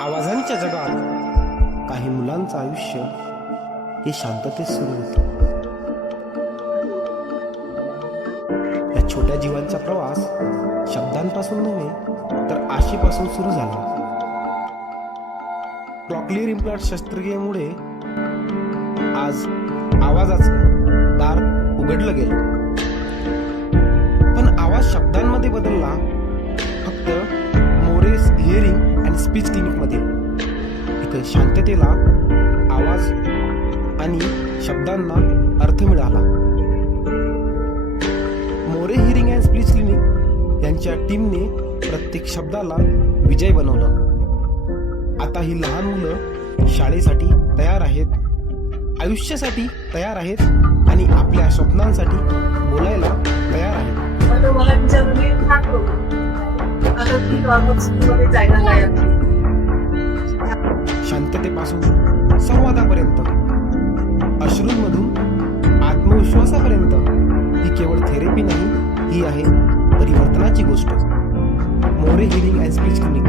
आवाजांच्या जगात काही मुलांचं आयुष्य हे शांततेत सुरू होतं. या छोट्या जीवांचा प्रवास शब्दांपासून नव्हे तर आशेपासून सुरू झाला. कॉक्लिअर इम्प्लांट शस्त्रक्रियेमुळे आज आवाजाचं दार उघडलं गेलं. पण आवाज शब्दांमध्ये बदलला फक्त मोरेस हिअरिंग अँड स्पीच क्लिनिकमध्ये. इथे शांततेला आवाज आणि शब्दांना अर्थ मिळाला. More hearing and speech clinic यांच्या टीमने प्रत्येक शब्दाला विजय बनवलं. आता ही लहान मुलं शाळेसाठी तयार आहेत, आयुष्यासाठी तयार आहेत आणि आपल्या स्वप्नांसाठी बोलायला तयार आहेत. मला विचारले आता ती नॉर्मल स्कूलमध्ये जायला तयार. शांततेपासून संवादापर्यंत, अश्रूंमधून आत्मविश्वासापर्यंत ही केवळ थेरपी नाही, ही आहे परिवर्तनाची गोष्ट. More hearing and speech clinic